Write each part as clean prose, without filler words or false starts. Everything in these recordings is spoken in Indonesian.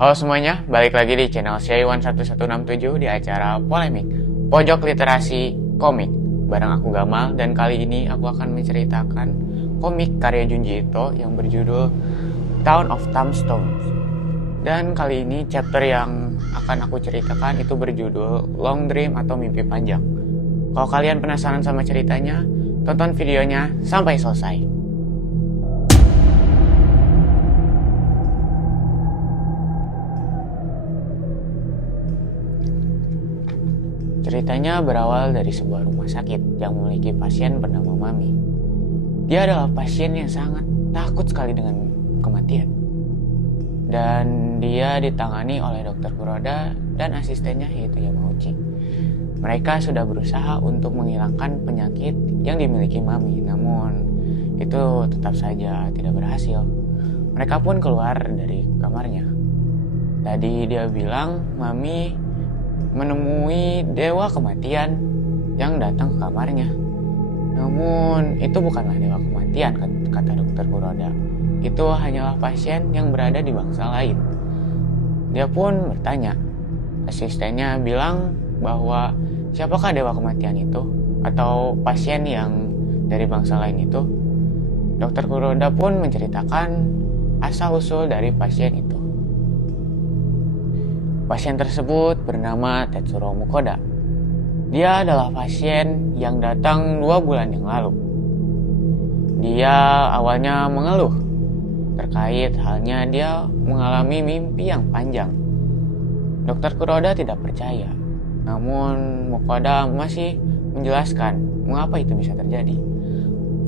Halo semuanya, balik lagi di channel Syaiwan 1167 di acara Polemik Pojok Literasi Komik bareng aku Gamal, dan kali ini aku akan menceritakan komik karya Junji Ito yang berjudul Town of Tombstones. Dan kali ini chapter yang akan aku ceritakan itu berjudul Long Dream atau Mimpi Panjang. Kalau kalian penasaran sama ceritanya, tonton videonya sampai selesai. Ceritanya berawal dari sebuah rumah sakit yang memiliki pasien bernama Mami. Dia adalah pasien yang sangat takut sekali dengan kematian. Dan dia ditangani oleh Dr. Kuroda dan asistennya yaitu Yamauchi. Mereka sudah berusaha untuk menghilangkan penyakit yang dimiliki Mami, namun itu tetap saja tidak berhasil. Mereka pun keluar dari kamarnya. Tadi dia bilang Mami menemui dewa kematian yang datang ke kamarnya. Namun itu bukanlah dewa kematian, kata Dr. Kuroda. Itu hanyalah pasien yang berada di bangsa lain. Dia pun bertanya. Asistennya bilang bahwa siapakah dewa kematian itu atau pasien yang dari bangsa lain itu. Dr. Kuroda pun menceritakan asal-usul dari pasien itu. Pasien tersebut bernama Tetsuro Mukoda. Dia adalah pasien yang datang 2 bulan yang lalu. Dia awalnya mengeluh terkait halnya dia mengalami mimpi yang panjang. Dr. Kuroda tidak percaya, namun Mukoda masih menjelaskan mengapa itu bisa terjadi.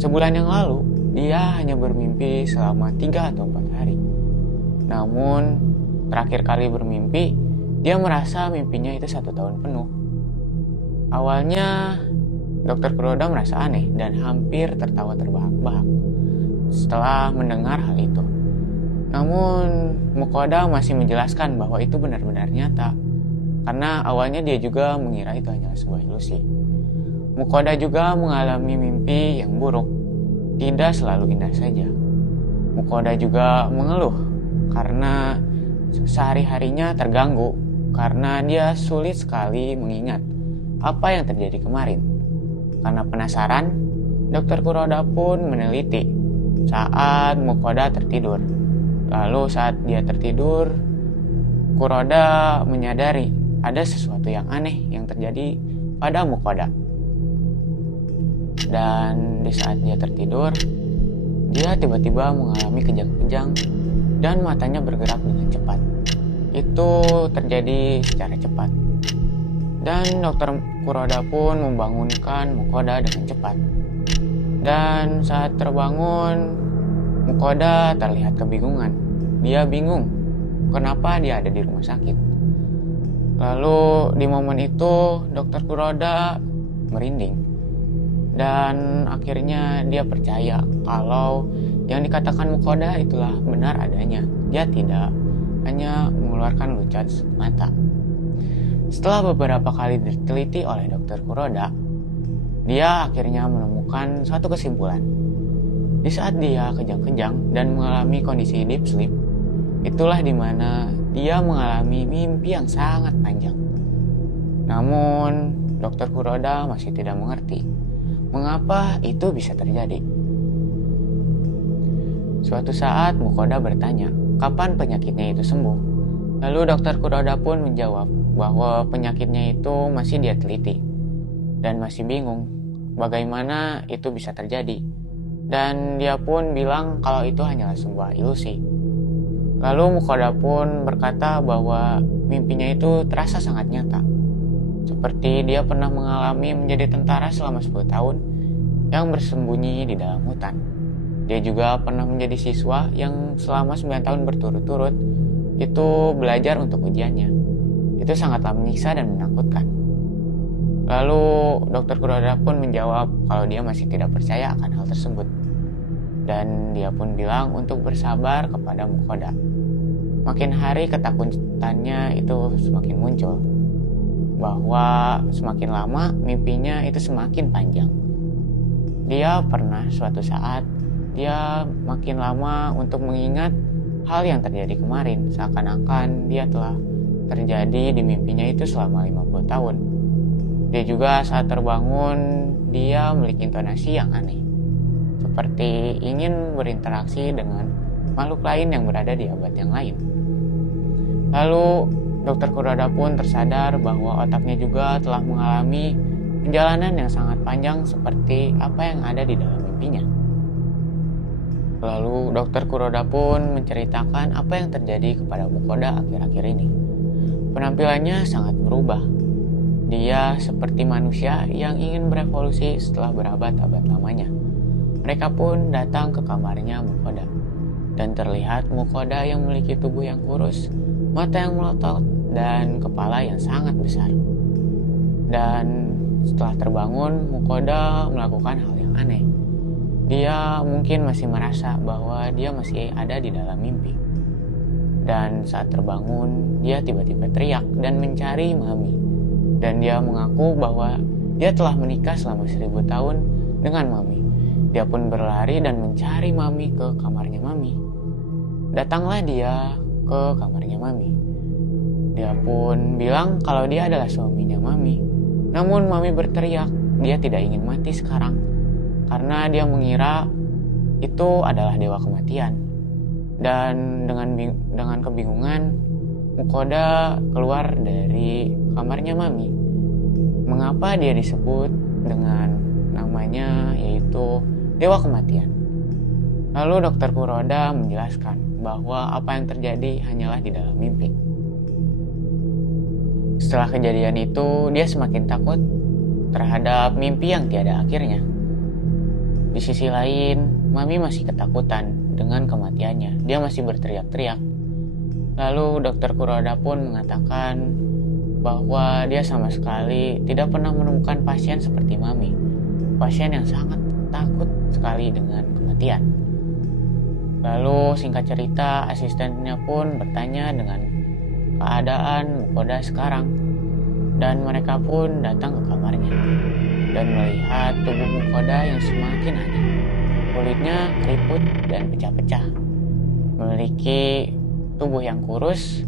Sebulan yang lalu, dia hanya bermimpi selama 3 atau 4 hari. Namun, terakhir kali bermimpi, dia merasa mimpinya itu 1 tahun penuh. Awalnya, Dr. Kuroda merasa aneh dan hampir tertawa terbahak-bahak setelah mendengar hal itu. Namun, Mukoda masih menjelaskan bahwa itu benar-benar nyata, karena awalnya dia juga mengira itu hanya sebuah ilusi. Mukoda juga mengalami mimpi yang buruk, tidak selalu indah saja. Mukoda juga mengeluh karena sehari-harinya terganggu karena dia sulit sekali mengingat apa yang terjadi kemarin. Karena penasaran, Dr. Kuroda pun meneliti saat Mukoda tertidur. Lalu saat dia tertidur, Kuroda menyadari ada sesuatu yang aneh yang terjadi pada Mukoda. Dan di saat dia tertidur, dia tiba-tiba mengalami kejang-kejang dan matanya bergerak dengan cepat. Itu terjadi secara cepat. Dan Dr. Kuroda pun membangunkan Mukoda dengan cepat. Dan saat terbangun, Mukoda terlihat kebingungan. Dia bingung kenapa dia ada di rumah sakit. Lalu di momen itu Dr. Kuroda merinding. Dan akhirnya dia percaya kalau yang dikatakan Mukoda itulah benar adanya. Dia tidak hanya mengeluarkan lucat mata. Setelah beberapa kali diteliti oleh Dr. Kuroda, dia akhirnya menemukan suatu kesimpulan. Di saat dia kejang-kejang dan mengalami kondisi deep sleep, itulah di mana dia mengalami mimpi yang sangat panjang. Namun, Dr. Kuroda masih tidak mengerti mengapa itu bisa terjadi. Suatu saat Mukoda bertanya, kapan penyakitnya itu sembuh? Lalu Dr. Kuroda pun menjawab bahwa penyakitnya itu masih dia teliti dan masih bingung bagaimana itu bisa terjadi. Dan dia pun bilang kalau itu hanyalah sebuah ilusi. Lalu Mukoda pun berkata bahwa mimpinya itu terasa sangat nyata. Seperti dia pernah mengalami menjadi tentara selama 10 tahun yang bersembunyi di dalam hutan. Dia juga pernah menjadi siswa yang selama 9 tahun berturut-turut itu belajar untuk ujiannya. Itu sangatlah menyiksa dan menakutkan. Lalu Dr. Kuroda pun menjawab kalau dia masih tidak percaya akan hal tersebut. Dan dia pun bilang untuk bersabar kepada Mukoda. Makin hari ketakutannya itu semakin muncul. Bahwa semakin lama mimpinya itu semakin panjang. Dia pernah suatu saat dia makin lama untuk mengingat hal yang terjadi kemarin, seakan-akan dia telah terjadi di mimpinya itu selama 50 tahun. Dia juga saat terbangun, dia memiliki intonasi yang aneh, seperti ingin berinteraksi dengan makhluk lain yang berada di abad yang lain. Lalu Dr. Kuroda pun tersadar bahwa otaknya juga telah mengalami perjalanan yang sangat panjang seperti apa yang ada di dalam mimpinya. Lalu Dr. Kuroda pun menceritakan apa yang terjadi kepada Mukoda akhir-akhir ini. Penampilannya sangat berubah. Dia seperti manusia yang ingin berevolusi setelah berabad-abad lamanya. Mereka pun datang ke kamarnya Mukoda. Dan terlihat Mukoda yang memiliki tubuh yang kurus, mata yang melotot, dan kepala yang sangat besar. Dan setelah terbangun, Mukoda melakukan hal yang aneh. Dia mungkin masih merasa bahwa dia masih ada di dalam mimpi. Dan saat terbangun, dia tiba-tiba teriak dan mencari Mami. Dan dia mengaku bahwa dia telah menikah selama 1000 tahun dengan Mami. Dia pun berlari dan mencari Mami ke kamarnya Mami. Datanglah dia ke kamarnya Mami. Dia pun bilang kalau dia adalah suaminya Mami. Namun Mami berteriak, dia tidak ingin mati sekarang. Karena dia mengira itu adalah dewa kematian. Dan dengan kebingungan, Mukoda keluar dari kamarnya Mami. Mengapa dia disebut dengan namanya yaitu dewa kematian? Lalu Dr. Kuroda menjelaskan bahwa apa yang terjadi hanyalah di dalam mimpi. Setelah kejadian itu, dia semakin takut terhadap mimpi yang tiada akhirnya. Di sisi lain, Mami masih ketakutan dengan kematiannya. Dia masih berteriak-teriak. Lalu Dr. Kuroda pun mengatakan bahwa dia sama sekali tidak pernah menemukan pasien seperti Mami. Pasien yang sangat takut sekali dengan kematian. Lalu singkat cerita, asistennya pun bertanya dengan keadaan Mukoda sekarang. Dan mereka pun datang ke kamarnya dan melihat tubuh Mukoda yang semakin aneh. Kulitnya keriput dan pecah-pecah. Memiliki tubuh yang kurus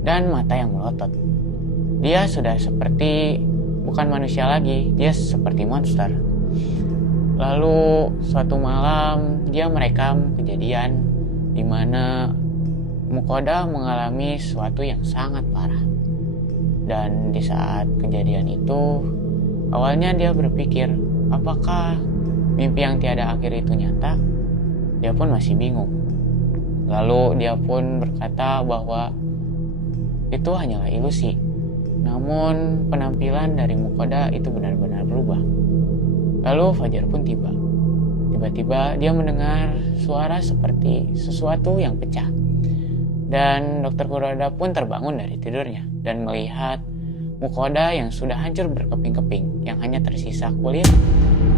dan mata yang melotot. Dia sudah seperti bukan manusia lagi, dia seperti monster. Lalu suatu malam dia merekam kejadian di mana Mukoda mengalami sesuatu yang sangat parah. Dan di saat kejadian itu, awalnya dia berpikir, apakah mimpi yang tiada akhir itu nyata? Dia pun masih bingung. Lalu dia pun berkata bahwa itu hanyalah ilusi. Namun penampilan dari Mukoda itu benar-benar berubah. Lalu fajar pun tiba. Tiba-tiba dia mendengar suara seperti sesuatu yang pecah. Dan Dr. Kuroda pun terbangun dari tidurnya dan melihat Mukoda yang sudah hancur berkeping-keping, yang hanya tersisa kulit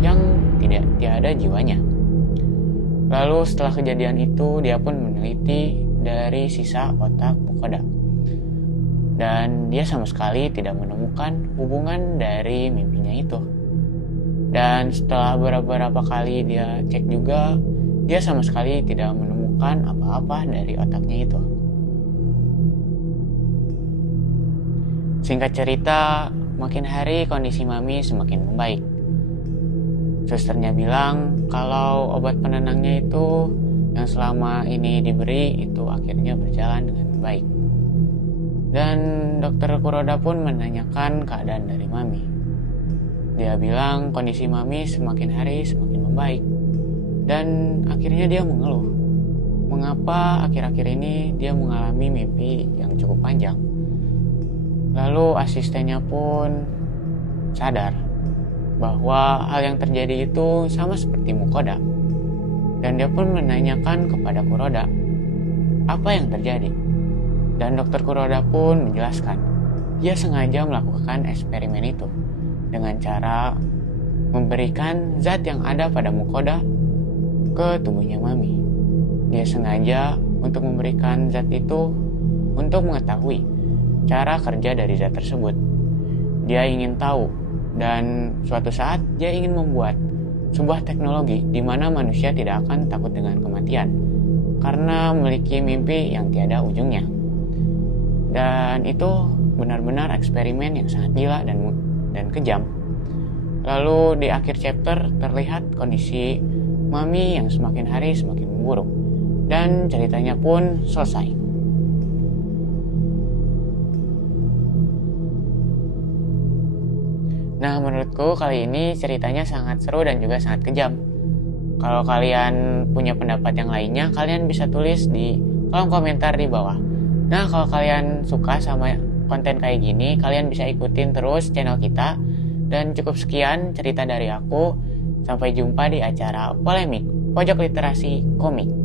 yang tiada jiwanya. Lalu setelah kejadian itu, dia pun meneliti dari sisa otak Mukoda. Dan dia sama sekali tidak menemukan hubungan dari mimpinya itu. Dan setelah beberapa kali dia cek juga, dia sama sekali tidak menemukan apa-apa dari otaknya itu. Singkat cerita, makin hari kondisi Mami semakin membaik. Susternya bilang kalau obat penenangnya itu yang selama ini diberi itu akhirnya berjalan dengan baik. Dan Dr. Kuroda pun menanyakan keadaan dari Mami. Dia bilang kondisi Mami semakin hari semakin membaik. Dan akhirnya dia mengeluh. Mengapa akhir-akhir ini dia mengalami mimpi yang cukup panjang. Lalu asistennya pun sadar bahwa hal yang terjadi itu sama seperti Mukoda. Dan dia pun menanyakan kepada Kuroda, apa yang terjadi? Dan Dr. Kuroda pun menjelaskan, dia sengaja melakukan eksperimen itu dengan cara memberikan zat yang ada pada Mukoda ke tubuhnya Mami. Dia sengaja untuk memberikan zat itu untuk mengetahui cara kerja dari zat tersebut. Dia ingin tahu, dan suatu saat dia ingin membuat sebuah teknologi di mana manusia tidak akan takut dengan kematian. karena memiliki mimpi yang tiada ujungnya. Dan itu benar-benar eksperimen yang sangat gila dan kejam. Lalu di akhir chapter terlihat kondisi Mami yang semakin hari semakin memburuk. Dan ceritanya pun selesai. Nah, menurutku kali ini ceritanya sangat seru dan juga sangat kejam. Kalau kalian punya pendapat yang lainnya, kalian bisa tulis di kolom komentar di bawah. Nah, kalau kalian suka sama konten kayak gini, kalian bisa ikutin terus channel kita. Dan cukup sekian cerita dari aku. Sampai jumpa di acara Polemik Pojok Literasi Komik.